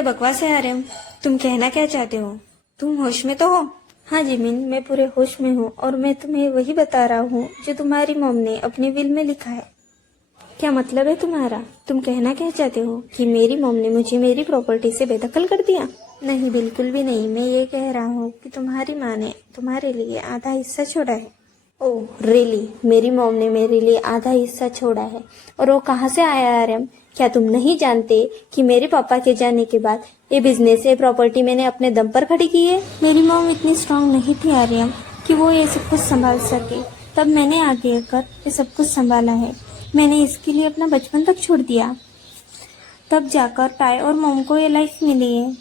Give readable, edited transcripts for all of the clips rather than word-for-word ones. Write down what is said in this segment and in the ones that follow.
क्या बकवास है आर्यन, तुम कहना क्या चाहते हो? तुम होश में तो हो? हाँ जिमिन, मैं पूरे होश में हूँ और मैं तुम्हें वही बता रहा हूँ जो तुम्हारी मॉम ने अपने विल में लिखा है। क्या मतलब है तुम्हारा? तुम कहना क्या चाहते हो कि मेरी मॉम ने मुझे मेरी प्रॉपर्टी से बेदखल कर दिया? नहीं, बिल्कुल भी नहीं। मैं ये कह रहा हूँ कि तुम्हारी माँ ने तुम्हारे लिए आधा हिस्सा छोड़ा है। Oh really? मेरी मॉम ने मेरे लिए आधा हिस्सा छोड़ा है? और वो कहाँ से आया आर्यन? क्या तुम नहीं जानते कि मेरे पापा के जाने के बाद ये बिजनेस, ये प्रॉपर्टी मैंने अपने दम पर खड़ी की है? मेरी मॉम इतनी स्ट्रांग नहीं थी आर्यन कि वो ये सब कुछ संभाल सके, तब मैंने आगे आकर ये सब कुछ संभाला है। मैंने इसके लिए अपना बचपन तक छोड़ दिया, तब जाकर टाई और मॉम को ये लाइफ मिली है।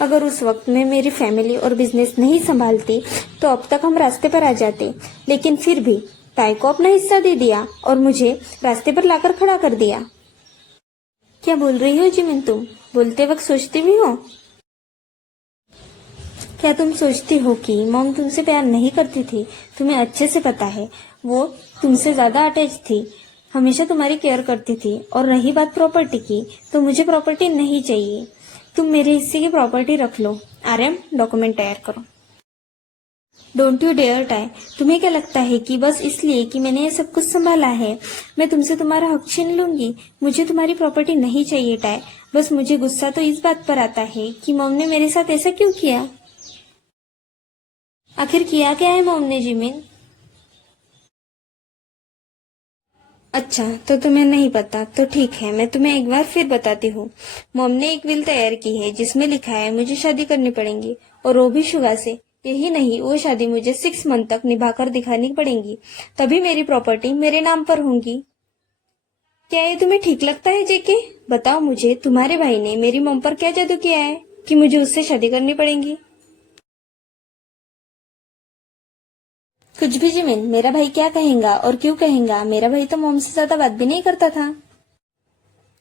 अगर उस वक्त मैं मेरी फैमिली और बिजनेस नहीं संभालती तो अब तक हम रास्ते पर आ जाते, लेकिन फिर भी टाई को अपना हिस्सा दे दिया और मुझे रास्ते पर लाकर खड़ा कर दिया। क्या बोल रही हो जिमिन तुम? बोलते वक्त सोचती भी हो? क्या तुम सोचती हो कि मॉम तुमसे प्यार नहीं करती थी? तुम्हें अच्छे से पता है, वो तुमसे ज्यादा अटैच थी, हमेशा तुम्हारी केयर करती थी। और रही बात प्रॉपर्टी की, तो मुझे प्रॉपर्टी नहीं चाहिए। तुम मेरे हिस्से की प्रॉपर्टी रख लो। आर्यन, डॉक्यूमेंट तैयार करो। डोंट यू डेयर टाई, तुम्हें क्या लगता है कि बस इसलिए कि मैंने ये सब कुछ संभाला है मैं तुमसे तुम्हारा हक छीन लूंगी? मुझे तुम्हारी प्रॉपर्टी नहीं चाहिए टाई। बस मुझे गुस्सा तो इस बात पर आता है कि मॉम ने मेरे साथ ऐसा क्यों किया। आखिर किया क्या है मॉम ने जिमिन? अच्छा, तो तुम्हें नहीं पता तो ठीक है, मैं तुम्हें एक बार फिर बताती हूँ। मॉम ने एक विल तैयार की है जिसमें लिखा है मुझे शादी करनी पड़ेगी, और वो भी शुगा से। यही नहीं, वो शादी मुझे 6 मंथ तक निभाकर दिखानी पड़ेगी, तभी मेरी प्रॉपर्टी मेरे नाम पर होंगी। क्या ये तुम्हें ठीक लगता है जेके? बताओ मुझे, तुम्हारे भाई ने मेरी मॉम पर क्या जादू किया है कि मुझे उससे शादी करनी पड़ेगी? कुछ भी जिमिन, मेरा भाई क्या कहेगा और क्यों कहेगा? मेरा भाई तो मॉम से ज्यादा बात भी नहीं करता था।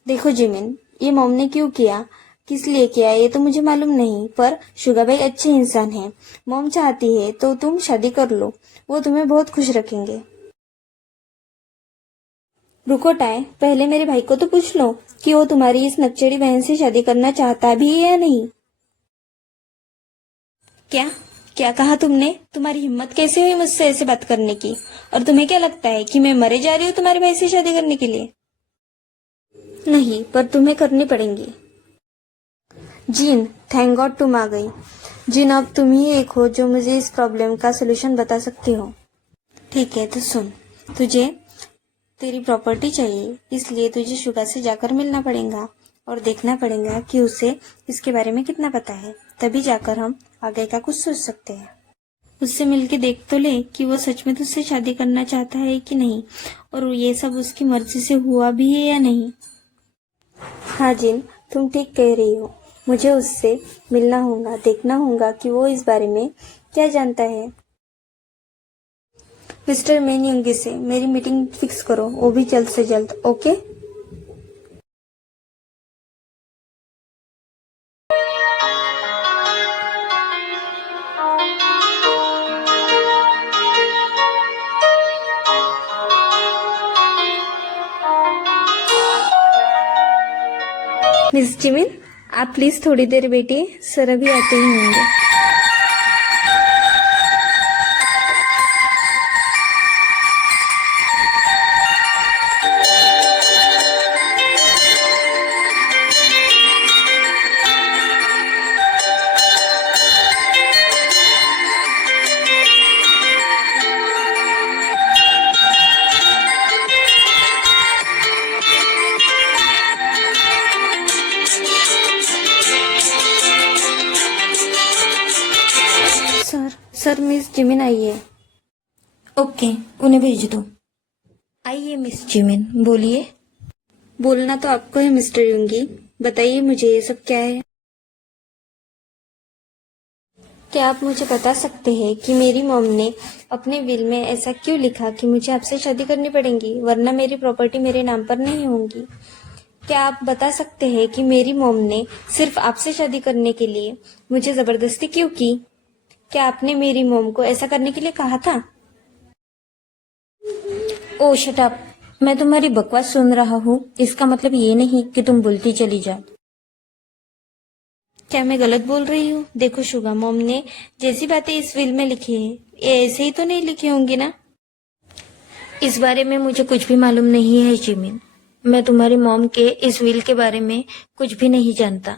देखो जिमिन, ये मॉम ने क्यों किया, किस लिए किया, ये तो मुझे मालूम नहीं, पर शुगा भाई अच्छे इंसान है। मॉम चाहती है तो तुम शादी कर लो, वो तुम्हें बहुत खुश रखेंगे। रुको टाय, पहले मेरे भाई को तो पूछ लो कि वो तुम्हारी इस नक्चड़ी बहन से शादी करना चाहता भी है या नहीं। क्या क्या कहा तुमने? तुम्हारी हिम्मत कैसे हुई मुझसे ऐसे बात करने की? और तुम्हें क्या लगता है कि मैं मरे जा रही हूँ तुम्हारे भाई से शादी करने के लिए? नहीं, पर तुम्हें करनी पड़ेगी। जीन, थैंक गॉड तुम आ गई। जीन, अब तुम ही एक हो जो मुझे इस प्रॉब्लम का सोल्यूशन बता सकती हो। ठीक है, तो सुन, तुझे तेरी प्रॉपर्टी चाहिए, इसलिए तुझे शुगा से जाकर मिलना पड़ेगा और देखना पड़ेगा कि उसे इसके बारे में कितना पता है, तभी जाकर हम आगे का कुछ सोच सकते हैं। उससे मिलके देख तो ले कि वो सच में तुझसे शादी करना चाहता है कि नहीं, और ये सब उसकी मर्जी से हुआ भी है या नहीं। हाँ जिन, तुम ठीक कह रही हो। मुझे उससे मिलना होगा, देखना होगा कि वो इस बारे में क्या जानता है। मिस्टर मेनियंगी से मेरी मीटिंग फिक्स करो, वो भी जल्द से जल्द। ओके? मिस जिमिन, आप प्लीज थोड़ी देर बैठिए, सर अभी आते ही होंगे। सर मिस जिमिन आई है। ओके, उन्हें भेज दो। आइए मिस जिमिन, बोलिए। बोलना तो आपको है मिस्टर युंगी, बताइए मुझे ये सब क्या है। क्या आप मुझे बता सकते हैं कि मेरी मॉम ने अपने विल में ऐसा क्यों लिखा कि मुझे आपसे शादी करनी पड़ेगी, वरना मेरी प्रॉपर्टी मेरे नाम पर नहीं होगी? क्या आप बता सकते हैं कि मेरी मॉम ने सिर्फ आपसे शादी करने के लिए मुझे जबरदस्ती क्यों की? क्या आपने मेरी मॉम को ऐसा करने के लिए कहा था? ओ शट अप, मैं तुम्हारी बकवास सुन रहा हूँ, इसका मतलब ये नहीं कि तुम बोलती चली जाओ। क्या मैं गलत बोल रही हूँ? देखो शुगा, मॉम ने जैसी बातें इस विल में लिखी है, ये ऐसे ही तो नहीं लिखी होंगी ना? इस बारे में मुझे कुछ भी मालूम नहीं है जिमिन। मैं तुम्हारी मॉम के इस विल के बारे में कुछ भी नहीं जानता।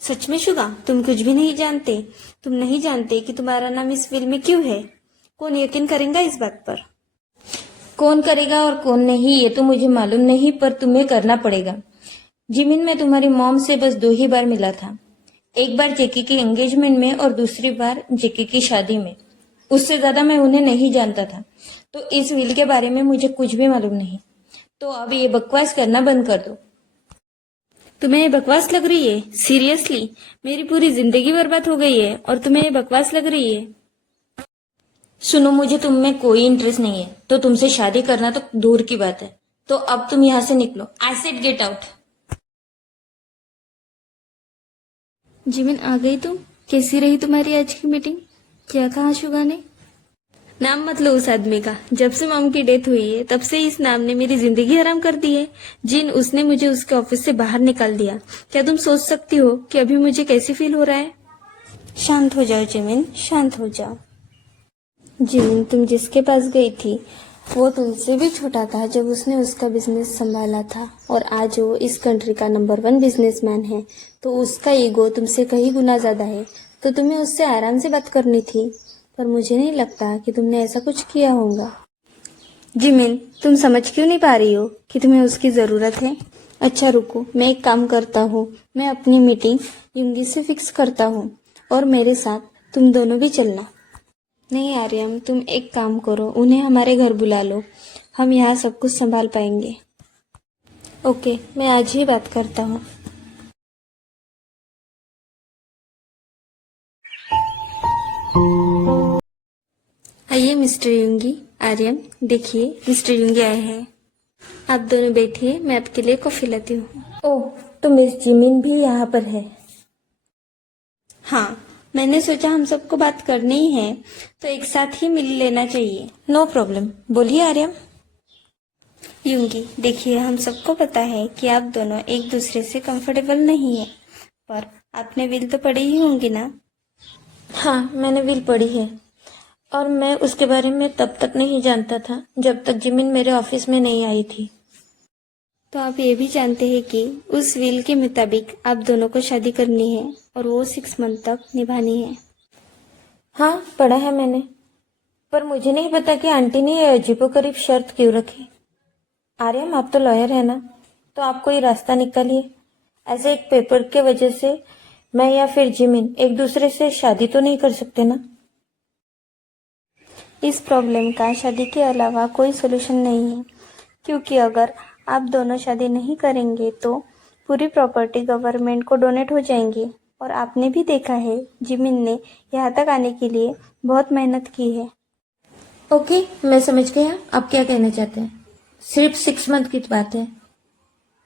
सच में शुगा, तुम कुछ भी नहीं जानते? तुम नहीं जानते कि तुम्हारा नाम इस विल में क्यों है? कौन यकीन करेगा इस बात पर? कौन करेगा और कौन नहीं ये तो मुझे मालूम नहीं, पर तुम्हें करना पड़ेगा। जिमिन, मैं तुम्हारी मॉम से बस 2 ही बार मिला था। एक बार जेकी की एंगेजमेंट में और दूसरी बार जेकी की शादी में। उससे ज्यादा मैं उन्हें नहीं जानता था, तो इस विल के बारे में मुझे कुछ भी मालूम नहीं। तो अब ये बकवास करना बंद कर दो। तुम्हें ये बकवास लग रही है? सीरियसली? मेरी पूरी जिंदगी बर्बाद हो गई है और तुम्हें ये बकवास लग रही है? सुनो, मुझे तुम में कोई इंटरेस्ट नहीं है, तो तुमसे शादी करना तो दूर की बात है। तो अब तुम यहाँ से निकलो। I said get out. Jimin, आ गई तुम? कैसी रही तुम्हारी आज की मीटिंग? क्या कहा शुगा ने? नाम मत लो उस आदमी का। जब से मॉम की डेथ हुई है तब से इस नाम ने मेरी जिंदगी हराम कर दी है। जिन, उसने मुझे उसके ऑफिस से बाहर निकाल दिया। क्या तुम सोच सकती हो कि अभी मुझे कैसे फील हो रहा है? शांत हो जाओ जिमिन, शांत हो जाओ। जिमिन, तुम जिसके पास गई थी वो तुमसे भी छोटा था जब उसने उसका बिजनेस संभाला था, और आज वो इस कंट्री का नंबर 1 बिजनेसमैन है। तो उसका ईगो तुमसे कहीं गुना ज्यादा है, तो तुम्हें उससे आराम से बात करनी थी। पर मुझे नहीं लगता कि तुमने ऐसा कुछ किया होगा। जिमिन, तुम समझ क्यों नहीं पा रही हो कि तुम्हें उसकी जरूरत है? अच्छा रुको, मैं एक काम करता हूँ। मैं अपनी मीटिंग युंगी से फिक्स करता हूँ और मेरे साथ तुम दोनों भी चलना। नहीं आर्यम, तुम एक काम करो, उन्हें हमारे घर बुला लो। हम यहाँ सब कुछ संभाल पाएंगे। ओके, मैं आज ही बात करता हूँ। आइए मिस्टर युंगी। आर्यम, देखिए मिस्टर युंगी आए हैं। आप दोनों बैठिए, मैं आपके लिए कॉफी लाती हूँ। ओह, तो मिस जिमिन भी यहाँ पर है? हाँ, मैंने सोचा हम सबको बात करनी ही है तो एक साथ ही मिल लेना चाहिए। नो प्रॉब्लम, बोलिए आर्यम। युंगी, देखिए हम सबको पता है कि आप दोनों एक दूसरे से कंफर्टेबल नहीं है, पर आपने विल तो पढ़ी ही होंगी ना? हाँ, मैंने विल पढ़ी है, और मैं उसके बारे में तब तक नहीं जानता था जब तक जिमिन मेरे ऑफिस में नहीं आई थी। तो आप ये भी जानते हैं कि उस विल के मुताबिक आप दोनों को शादी करनी है और वो 6 मंथ तक निभानी है। हाँ, पढ़ा है मैंने, पर मुझे नहीं पता कि आंटी ने ये अजीबोगरीब शर्त क्यों रखी। आर्यम, आप तो लॉयर है ना, तो आप कोई रास्ता निकालिए। ऐसे एक पेपर के वजह से मैं या फिर जिमिन एक दूसरे से शादी तो नहीं कर सकते ना? इस प्रॉब्लम का शादी के अलावा कोई सोल्यूशन नहीं है, क्योंकि अगर आप दोनों शादी नहीं करेंगे तो पूरी प्रॉपर्टी गवर्नमेंट को डोनेट हो जाएंगी। और आपने भी देखा है, जिमिन ने यहाँ तक आने के लिए बहुत मेहनत की है। ओके, मैं समझ गया आप क्या कहना चाहते हैं। सिर्फ 6 मंथ की बात है।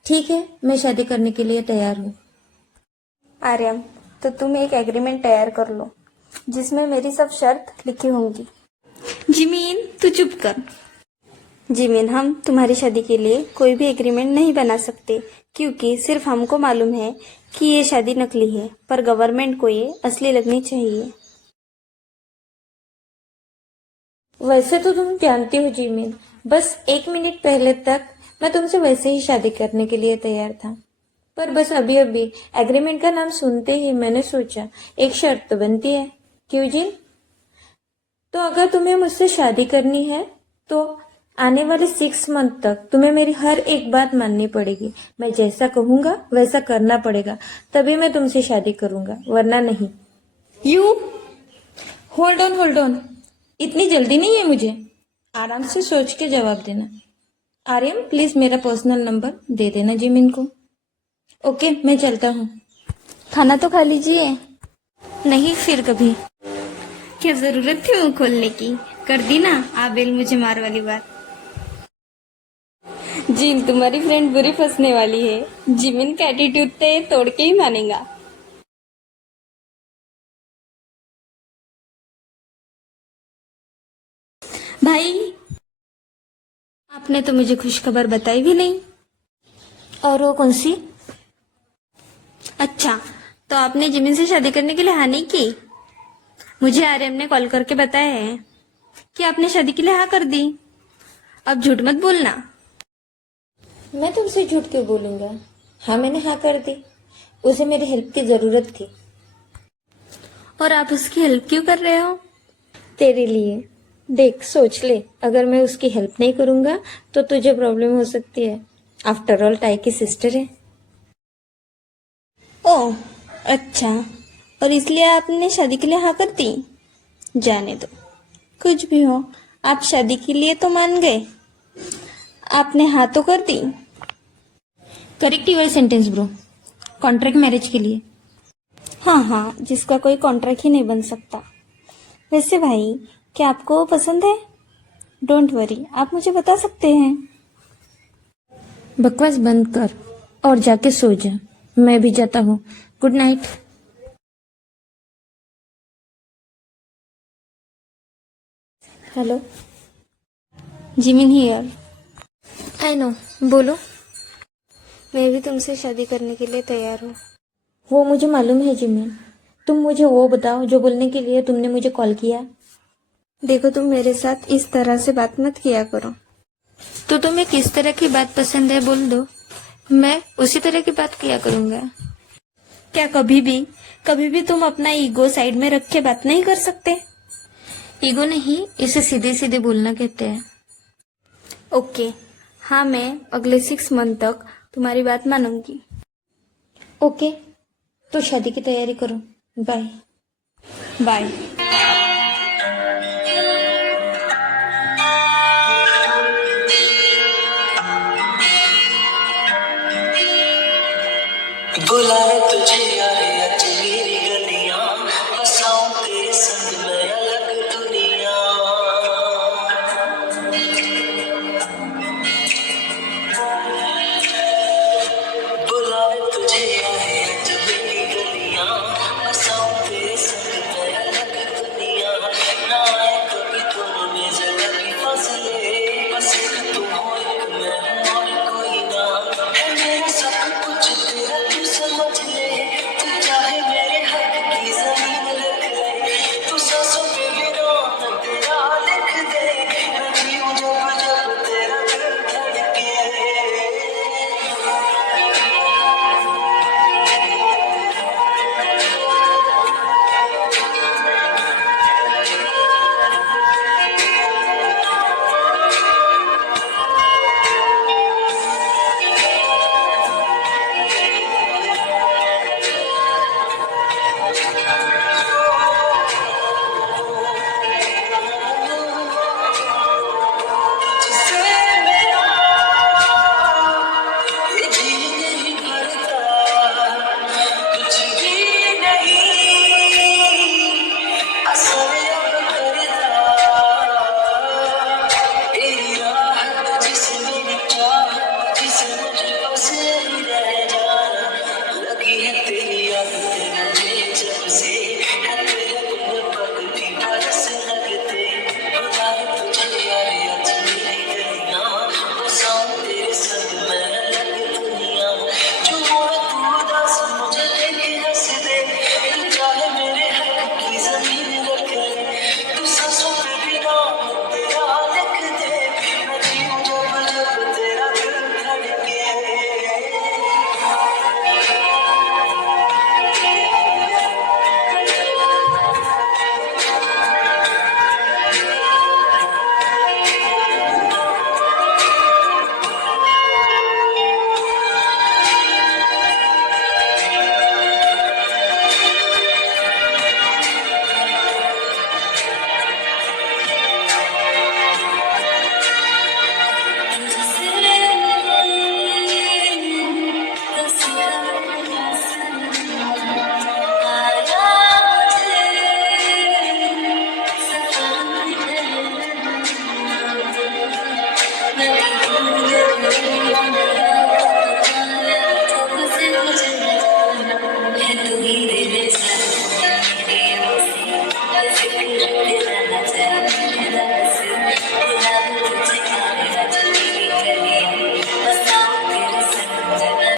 ठीक है, मैं शादी करने के लिए तैयार हूँ। आर्यम, तो तुम एक एग्रीमेंट तैयार कर लो जिसमें मेरी सब शर्त लिखी होंगी। जिमीन, तू चुप कर। जिमीन, हम तुम्हारी शादी के लिए कोई भी एग्रीमेंट नहीं बना सकते, क्योंकि सिर्फ हमको मालूम है कि ये शादी नकली है, पर गवर्नमेंट को ये असली लगनी चाहिए। वैसे तो तुम जानती हो जिमीन, बस 1 मिनट पहले तक मैं तुमसे वैसे ही शादी करने के लिए तैयार था, पर बस अभी अभी एग्रीमेंट का नाम सुनते ही मैंने सोचा एक शर्त तो बनती है। क्यों जी? तो अगर तुम्हें मुझसे शादी करनी है तो आने वाले 6 मंथ तक तुम्हें मेरी हर एक बात माननी पड़ेगी। मैं जैसा कहूंगा वैसा करना पड़ेगा, तभी मैं तुमसे शादी करूंगा, वरना नहीं। यू होल्ड ऑन, इतनी जल्दी नहीं है मुझे। आराम से सोच के जवाब देना। आर्यम, प्लीज मेरा पर्सनल नंबर दे देना जिमिन को। ओके, मैं चलता हूँ। खाना तो खा लीजिए। नहीं, फिर कभी। क्या जरूरत थी मुंह खोलने की? कर दी ना आबेल मुझे मार वाली बात। जिन, तुम्हारी फ्रेंड बुरी फंसने वाली है। जिमिन का एटीट्यूड तो ये तोड़ के ही मानेगा। भाई, आपने तो मुझे खुशखबर बताई भी नहीं। और वो कौन सी? अच्छा, तो आपने जिमिन से शादी करने के लिए हाँ नहीं की? मुझे आर्यन ने कॉल करके बताया है कि आपने शादी के लिए हाँ कर दी। अब झूठ मत बोलना। मैं तुमसे झूठ क्यों बोलूंगा? हाँ, मैंने हाँ कर दी। उसे मेरी हेल्प की जरूरत थी। और आप उसकी हेल्प क्यों कर रहे हो? तेरे लिए। देख, सोच ले, अगर मैं उसकी हेल्प नहीं करूंगा तो तुझे प्रॉब्लम हो सकती है। आफ्टर ऑल टाई की सिस्टर है। ओह, अच्छा। और इसलिए आपने शादी के लिए हाँ कर दी? जाने दो, कुछ भी हो, आप शादी के लिए तो मान गए। आपने हाँ तो कर दी। Correct your sentence bro. Contract marriage के लिए। हाँ हाँ, जिसका कोई कॉन्ट्रैक्ट ही नहीं बन सकता। वैसे भाई, क्या आपको वो पसंद है? डोंट वरी, आप मुझे बता सकते हैं। बकवास बंद कर और जाके सो जा। मैं भी जाता हूँ। Good night. Hello. Jimin here. I know, बोलो। मैं भी तुमसे शादी करने के लिए तैयार हूँ। वो मुझे मालूम है जिमिन। तुम मुझे वो बताओ जो बोलने के लिए तुमने मुझे कॉल किया। देखो, तुम मेरे साथ इस तरह से बात मत किया करो। तो तुम्हें किस तरह की बात पसंद है बोल दो, मैं उसी तरह की बात किया करूंगा। क्या कभी भी तुम अपना ईगो साइड में रख के बात नहीं कर सकते? ईगो नहीं, इसे सीधे सीधे बोलना कहते हैं। ओके, हाँ, मैं अगले 6 मंथ तक तुम्हारी बात मानूंगी। ओके, तो शादी की तैयारी करो। बाय। बाय। बुलाए